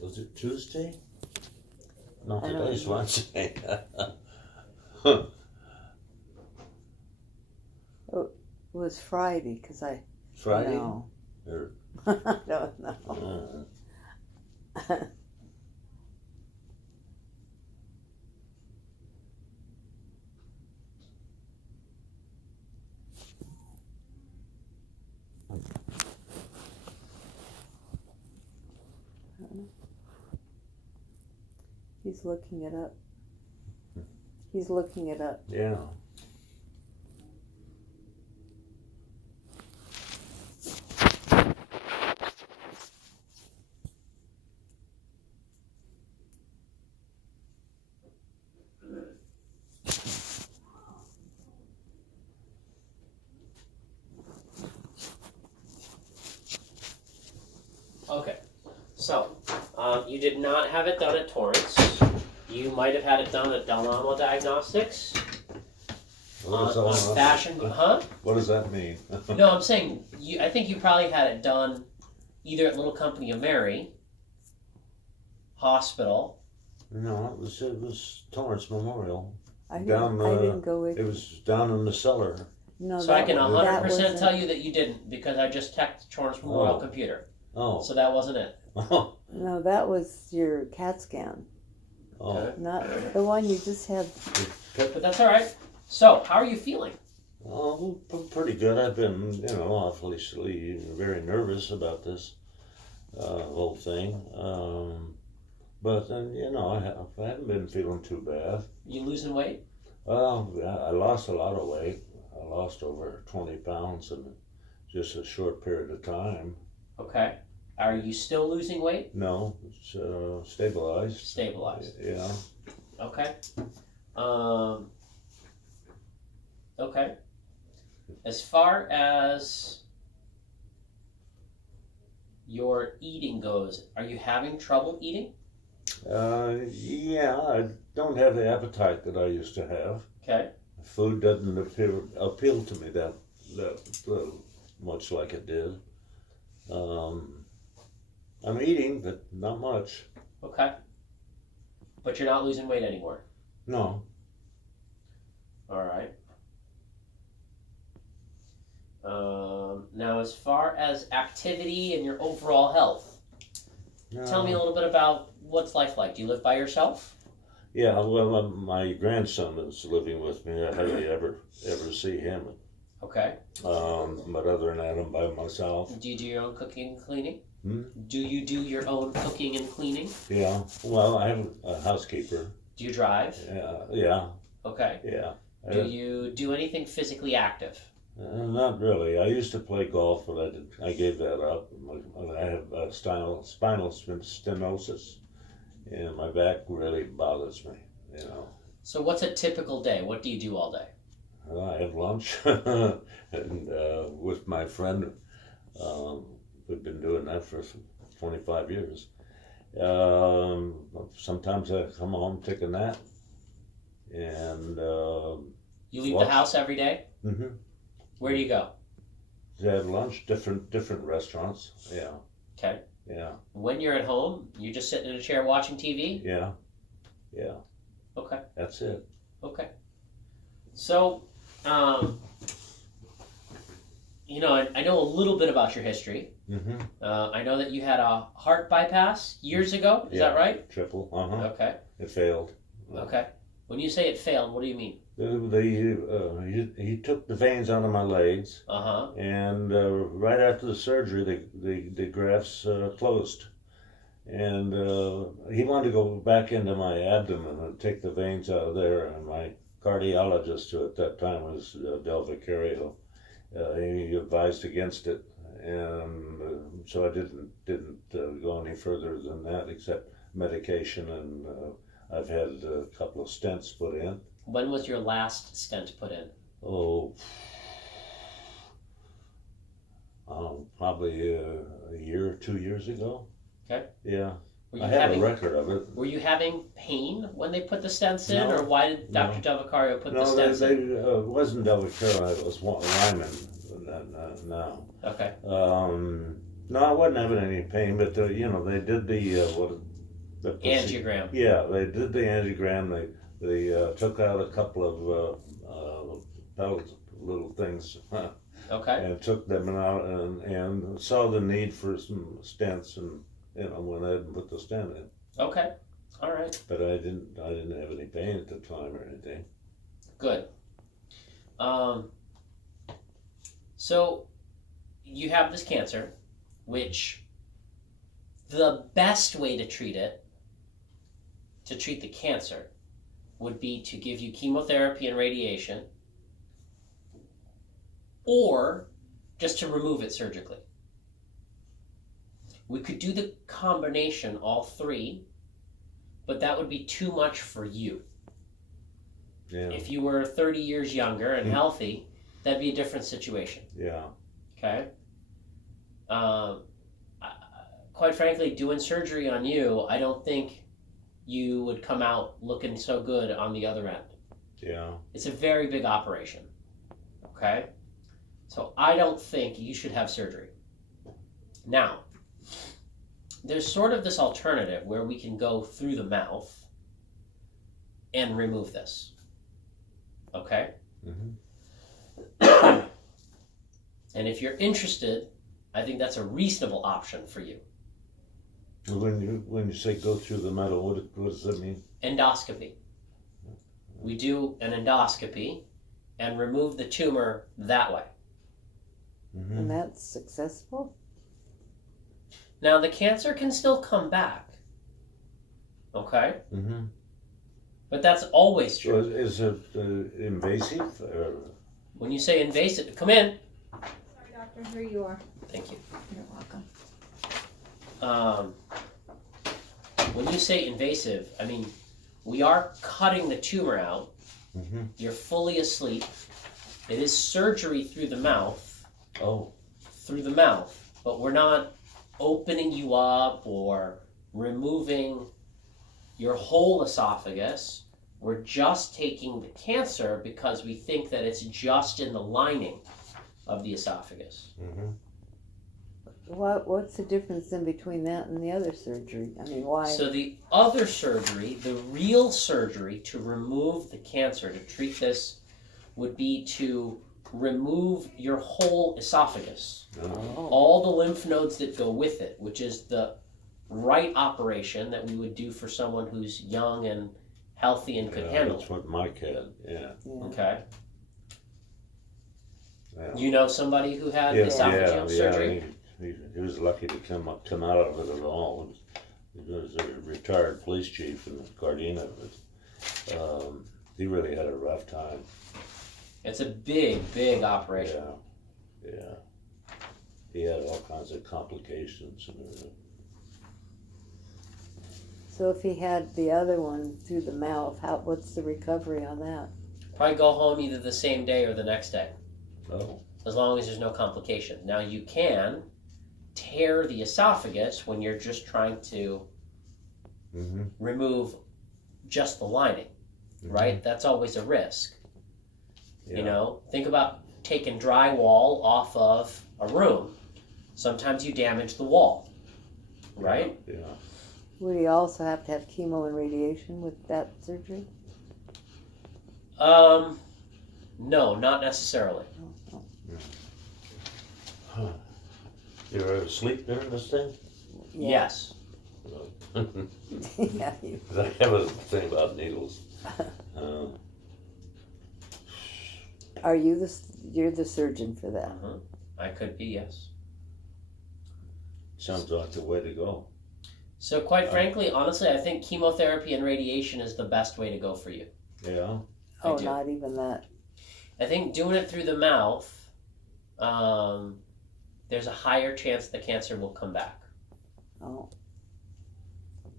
Was it Tuesday? No, I don't today's know. Wednesday. It was Friday because I Friday? No. Or, I don't know. He's looking it up. He's looking it up. yeah. Okay, so you did not have it done at Torrance. You might have had it done at Del Amo Diagnostics. What On does that, Fashion, huh? what does that mean? No, I'm saying I think you probably had it done either at Little Company of Mary Hospital. No, it was Torrance Memorial. I Down didn't, I didn't go with It was down in the cellar. No, So I can that 100% wasn't- tell you that you didn't because I just checked Torrance Memorial Oh. computer. Oh. So that wasn't it. Oh. No, that was your CAT scan. Oh. Not the one you just had. But that's all right. So how are you feeling? Oh, pretty good. I've been, obviously very nervous about this whole thing. But I haven't been feeling too bad. You losing weight? Well, I lost a lot of weight. I lost over 20 pounds in just a short period of time. Okay. Are you still losing weight? No, it's stabilized. Stabilized. Yeah. Okay. Okay. As far as your eating goes, are you having trouble eating? Yeah, I don't have the appetite that I used to have. Okay. Food doesn't appeal to me that much like it did. I'm eating, but not much. Okay. But you're not losing weight anymore. No. All right. Now, as far as activity and your overall health, tell me a little bit about what's life like. Do you live by yourself? Yeah, well, my grandson is living with me. I hardly ever see him. Okay. But other than that, I'm by myself. Do you do your own cooking and cleaning? Hmm? Do you do your own cooking and cleaning? Yeah. Well, I have a housekeeper. Do you drive? Yeah. Okay. Yeah. Do you do anything physically active? Not really. I used to play golf, but I gave that up. I have spinal stenosis, and my back really bothers me. So what's a typical day? What do you do all day? I have lunch, and with my friend, we've been doing that for 25 years. Sometimes I come home, take a nap, and You leave Lunch. the house every day? mhm. Where do you go? Have lunch, different restaurants. Yeah, Okay. yeah, When you're at home, you're just sitting in a chair watching TV? yeah. Okay. That's it. Okay. So, I know a little bit about your history. Mm-hmm. I know that you had a heart bypass years ago. Is that right? Triple. Okay. It failed. Okay. When you say it failed, what do you mean? He took the veins out of my legs, Uh-huh. and right after the surgery, the grafts closed. And he wanted to go back into my abdomen and take the veins out of there. And my cardiologist, who at that time was Del Vicario, he advised against it. And so I didn't go any further than that, except medication, and I've had a couple of stents put in. When was your last stent put in? Probably a year or 2 years ago. Okay. Yeah, Were you I have having a record of it. Were you having pain when they put the stents in, No. or why did Dr. No. Del Vicario put the No, stents in? it wasn't Del Vicario, it was Lyman now. Okay. No, I wasn't having any pain, but you know, they did the Angiogram. Yeah, they did the angiogram. They took out a couple of pellets, little things, Okay. and took them out and saw the need for some stents, and you know, went ahead and put the stent in. Okay. All right. But I didn't have any pain at the time or anything. Good. So you have this cancer, which the best way to treat it, to treat the cancer, would be to give you chemotherapy and radiation, or just to remove it surgically. We could do the combination, all three, but that would be too much for you. Yeah. If you were 30 years younger and healthy, that'd be a different situation. Yeah. Okay? Quite frankly, doing surgery on you, I don't think you would come out looking so good on the other end. Yeah. It's a very big operation. Okay? So I don't think you should have surgery. Now, there's sort of this alternative where we can go through the mouth and remove this. Okay? Mm-hmm. And if you're interested, I think that's a reasonable option for you. When you say go through the metal, what does that mean? Endoscopy. We do an endoscopy and remove the tumor that way. Mm-hmm. And that's successful? Now, the cancer can still come back. Okay? Mm-hmm. But that's always So true. is it invasive? Or? When you say invasive, come in. Sorry, doctor, here you are. Thank you. You're welcome. When you say invasive, I mean, we are cutting the tumor out. Mm-hmm. You're fully asleep. It is surgery through the mouth. Oh. Through the mouth. But we're not opening you up or removing your whole esophagus. We're just taking the cancer because we think that it's just in the lining of the esophagus. Mm-hmm. What's the difference in between that and the other surgery? I mean, why? So the other surgery, the real surgery to remove the cancer, to treat this, would be to remove your whole esophagus. Oh. All the lymph nodes that go with it, which is the right operation that we would do for someone who's young and healthy and could handle That's it. what Mike had. Yeah. Yeah. Okay. Yeah. You know somebody who had Yeah, esophageal surgery? He was lucky to come out of it at all. He was a retired police chief in Gardena, but he really had a rough time. It's a big, big operation. Yeah. He had all kinds of complications and everything. So if he had the other one through the mouth, what's the recovery on that? Probably go home either the same day or the next day, Oh. as long as there's no complication. Now you can tear the esophagus when you're just trying to Mm-hmm. remove just the lining, right? That's always a risk. Yeah. You know, think about taking drywall off of a room. Sometimes you damage the wall, right? Yeah. Would he also have to have chemo and radiation with that surgery? No, not necessarily. Oh, Huh. You ever asleep during this thing? yeah. Yes. Yeah. I have a thing about needles. Are you you're the surgeon for that? I could be, yes. Sounds like the way to go. So quite frankly, honestly, I think chemotherapy and radiation is the best way to go for you. Yeah. Oh, do. not even that. I think doing it through the mouth, there's a higher chance the cancer will come back. Oh.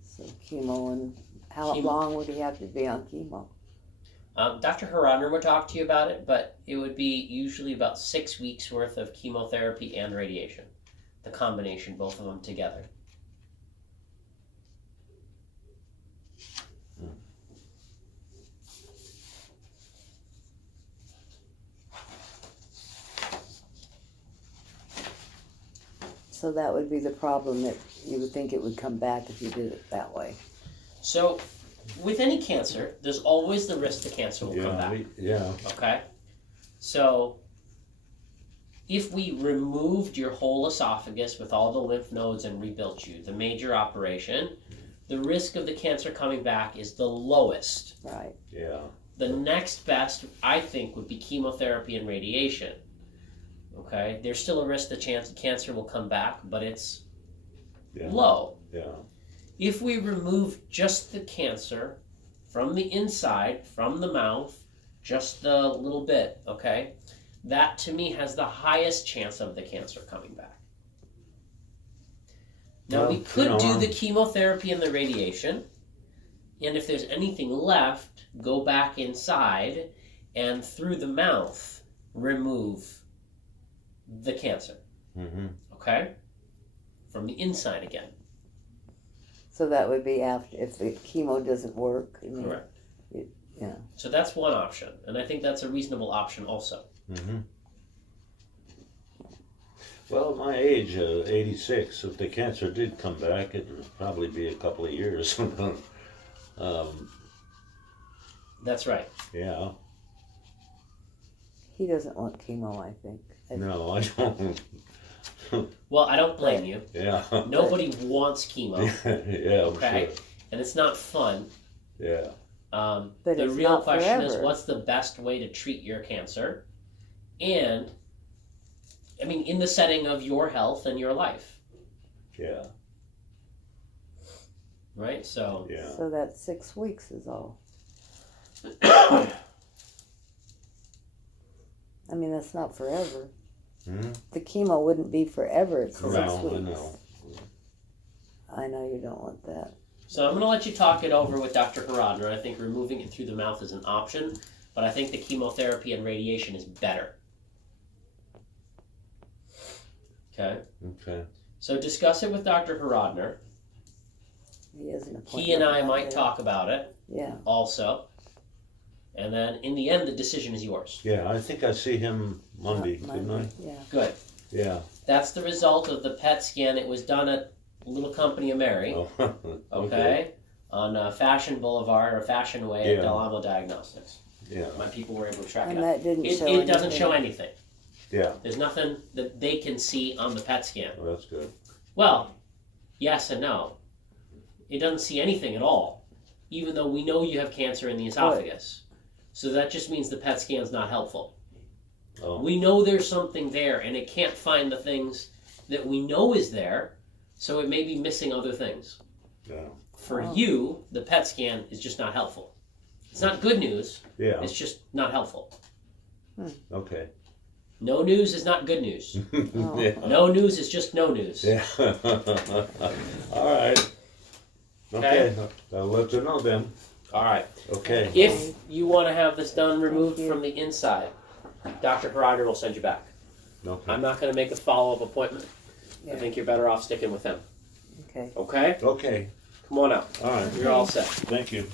So chemo, and how Chemo. long would he have to be on chemo? Dr. Harander would talk to you about it, but it would be usually about 6 weeks worth of chemotherapy and radiation. The combination, both of them together. So that would be the problem, that you would think it would come back if you did it that way. So, with any cancer, there's always the risk the cancer will come back. Yeah. Okay? So, if we removed your whole esophagus with all the lymph nodes and rebuilt you, the major operation, the risk of the cancer coming back is the lowest. Right. Yeah. The next best, I think, would be chemotherapy and radiation. Okay? There's still a risk the chance cancer will come back, but it's Yeah. low. Yeah. If we remove just the cancer from the inside, from the mouth, just the little bit, okay, that to me has the highest chance of the cancer coming back. Now, Well, we could you do know, the chemotherapy and the radiation, and if there's anything left, go back inside and through the mouth remove the cancer, Mm-hmm. okay? From the inside again. So that would be after, if the chemo doesn't work. I mean, Correct. Yeah. So that's one option, and I think that's a reasonable option also. Mm-hmm. Well, at my age, 86, if the cancer did come back, it would probably be a couple of years. That's right. Yeah. He doesn't want chemo, I think. No, I don't. Well, I don't blame you. Yeah. Nobody wants chemo, Yeah, I'm okay? sure. And it's not fun. Yeah. But The it's real not question is, forever. what's the best way to treat your cancer? And, I mean, in the setting of your health and your life, Yeah. right? So, Yeah. So that's 6 weeks is all. I mean, that's not forever. Hmm? The chemo wouldn't be forever, it's 6 No, weeks. I know. I know you don't want that. so I'm going to let you talk it over with Dr. Haradner. I think removing it through the mouth is an option, but I think the chemotherapy and radiation is better. Okay? Okay. So discuss it with Dr. Haradner. He has an appointment. He and I that might day. talk about it Yeah. also. And then in the end, the decision is yours. Yeah, I think I see him Monday, didn't I? Yeah. Good. Yeah. That's the result of the PET scan. It was done at Little Company of Mary, Oh, okay, on Fashion Boulevard or Fashion Way at Yeah. Del Amo Diagnostics. Yeah. My people were able to track And it out. that didn't show It doesn't anything. show anything. Yeah. There's nothing that they can see on the PET scan. Well, that's good. Well, yes and no. It doesn't see anything at all, even though we know you have cancer in the esophagus. So that just means the PET scan's not helpful. Oh. We know there's something there, and it can't find the things that we know is there, so it may be missing other things. Yeah. For Oh. you, the PET scan is just not helpful. It's not good news, Yeah. it's just not helpful. Okay. No news is not good news. Oh. Yeah. No news is just no news. Yeah. All right. Okay. I'll let you know then. All right. Okay. If you want to have this done removed Thank you. from the inside, Dr. Haradner will send you back. Okay. I'm not going to make a follow-up appointment. I Yeah. think you're better off sticking with him. Okay. Okay? Okay. Come on out. All right. You're all set. Thank you.